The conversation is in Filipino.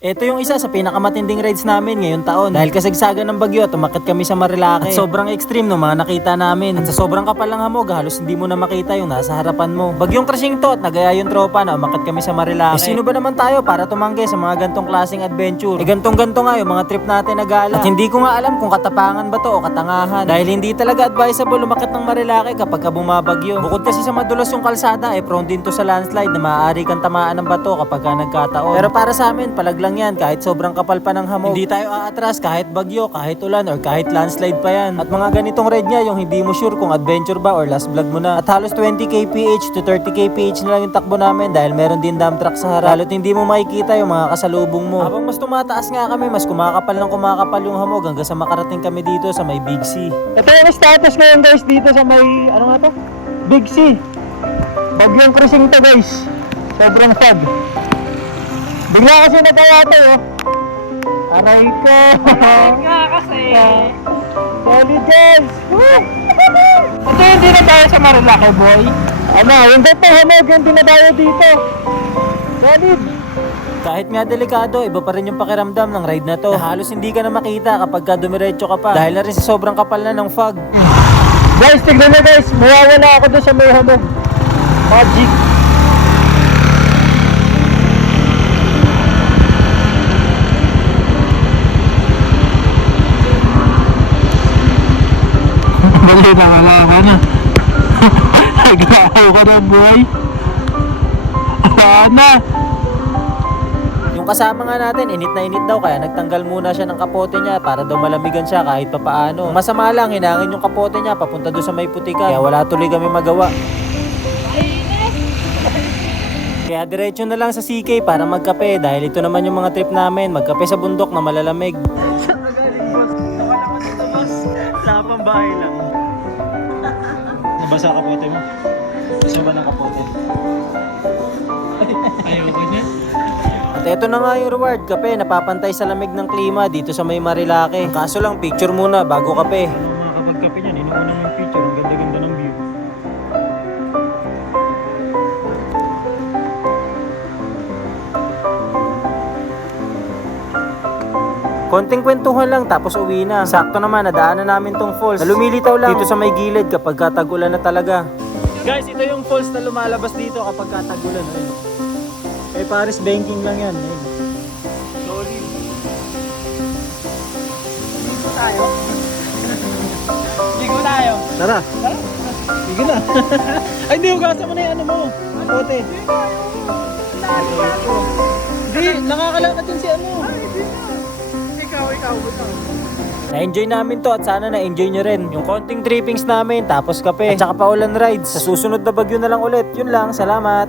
Ito yung isa sa pinakamatinding rides namin ngayong taon. Dahil kasagsagan ng bagyo at umakyat kami sa Marilake. At sobrang extreme no mga nakita namin. At sa sobrang kapal ng hamog, halos hindi mo na makita yung nasa harapan mo. Bagyong crashing to at nagaya yung tropa na umakyat kami sa Marilake. Sino ba naman tayo para tumanggi sa mga gantong klaseng adventure? Gantong-ganto nga yung mga trip natin na gala. At hindi ko nga alam kung katapangan ba to o katangahan. Dahil hindi talaga advisable umakyat ng Marilake kapag bumabagyo. Bukod kasi sa madulas yung kalsada, prone din to sa landslide na maaari kang tamaan ng bato kapag nagkataon. Pero para sa amin, palaglang yan kahit sobrang kapal pa ng hamog. Hindi tayo aatras kahit bagyo, kahit ulan, or kahit landslide pa yan. At mga ganitong ride niya, yung hindi mo sure kung adventure ba or last vlog mo na. At halos 20 kph to 30 kph na lang yung takbo namin dahil meron din dump truck sa harap. Lalo't hindi mo makikita yung mga kasalubong mo. Habang mas tumataas nga kami, mas kumakapal yung hamog hanggang sa makarating kami dito sa may Big C. Ito yung status ngayon guys dito sa may, ano nga to? Big C. Bagyong cruising to guys. Sobrang fog. Bigla kasi nagawa to Aray ko. Nga kasi. Solid guys. Ito yung dinadayo sa Marilake boy. Ano, yung gantong hamog yung dinadayo dito. Solid. Kahit nga delikado, iba pa rin yung pakiramdam ng ride na to. Na halos hindi ka na makita kapag ka dumiretso ka pa. Dahil na rin sa sobrang kapal na ng fog. Guys, tignan nyo guys. Mawawala ako doon sa may hamog. Magic. Bali na wala ka na. Naglaho ka na buhay. Wala na. Yung kasama nga natin, init na init daw kaya nagtanggal muna siya ng kapote niya para daw malamigan siya kahit papaano. Masama lang, hinangin yung kapote niya papunta doon sa may putikan. Kaya wala tuloy kami magawa. Kaya diretso na lang sa CK para magkape dahil ito naman yung mga trip namin, magkape sa bundok na malalamig. Saan ka galing boss? Saka naman dito boss. Lapang bahay lang. Nabasa kapote mo? Gusto ba ng kapote? Ayoko niya. At eto na nga yung reward, kape, napapantay sa lamig ng klima dito sa may Marilake. Kaso lang, picture muna bago kape. Ano mga kapag kape niyan, inuuna yung picture. Ang ganda-ganda ng view. Konting kwentuhan lang tapos uwi na. Sakto naman, nadaanan namin tong falls. Na lumilitaw lang dito sa may gilid kapag katagulan na talaga. Guys, ito yung falls na lumalabas dito kapag katagulan. Eh, Paris banking lang yan. Solid. Ligo tayo. Ligo tayo. Tara. Sige na. Ay, hindi, hugasan mo na yung ano mo. Kapote. Hindi, nakakalakad yun si ano. Ikaw. Na-enjoy namin to at sana na-enjoy nyo rin. Yung konting trippings namin, tapos kape, at saka paulan rides. Sa susunod na bagyo na lang ulit. Yun lang, salamat.